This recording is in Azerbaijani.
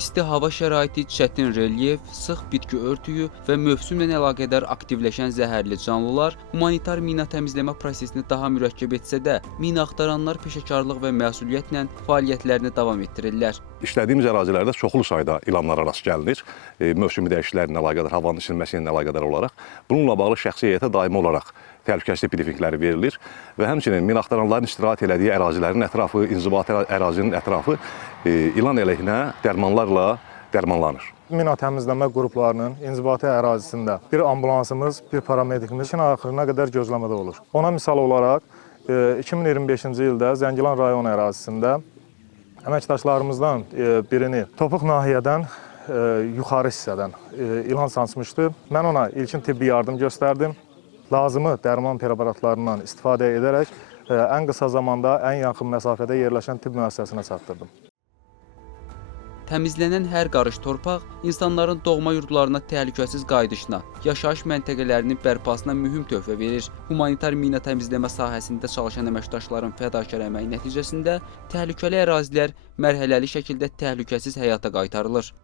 İsti hava şəraiti, çətin relyef, sıx bitki örtüyü və mövsümlə əlaqədar aktivləşən zəhərli canlılar humanitar mina təmizləmə prosesini daha mürəkkəb etsə də, mina axtaranlar peşəkarlıq və məsuliyyətlə fəaliyyətlərini davam etdirirlər. İşlədiyimiz ərazilərdə çoxlu sayda ilanlara rast gəlinir. Mövsümi dəyişikliklərlə əlaqədar, havanın isinməsi ilə əlaqədar olaraq. Bununla bağlı şəxsi heyətə daimi olaraq təhlükəsizlik brifinqləri verilir və həmçinin mina axtaranların istirahət elədiyi ərazilərin ətrafı, inzibati ərazinin ətrafı ilan əleyhinə dərmanlarla dərmanlanır. Mina təmizləmə qruplarının inzibati ərazisində bir ambulansımız, bir paramedikimiz işin axırına qədər gözləmədə olur. Ona misal olaraq 2025-ci ildə Zəngilan rayon ərazisində əməkdaşlarımızdan birini Topuq nahiyədən yuxarı hissədən ilan sancmışdı. Mən ona ilkin tibbi yardım göstərdim. Lazımı dərman preparatlarından istifadə edərək ən qısa zamanda ən yaxın məsafədə yerləşən tibb müəssisəsinə çatdırdım. Təmizlənən hər qarış torpaq insanların doğma yurdlarına təhlükəsiz qayıdışına, yaşayış məntəqələrinin bərpasına mühüm töhfə verir. Humanitar mina təmizləmə sahəsində çalışan əməkdaşların fədakar əməyi nəticəsində təhlükəli ərazilər mərhələli şəkildə təhlükəsiz həyata qaytarılır.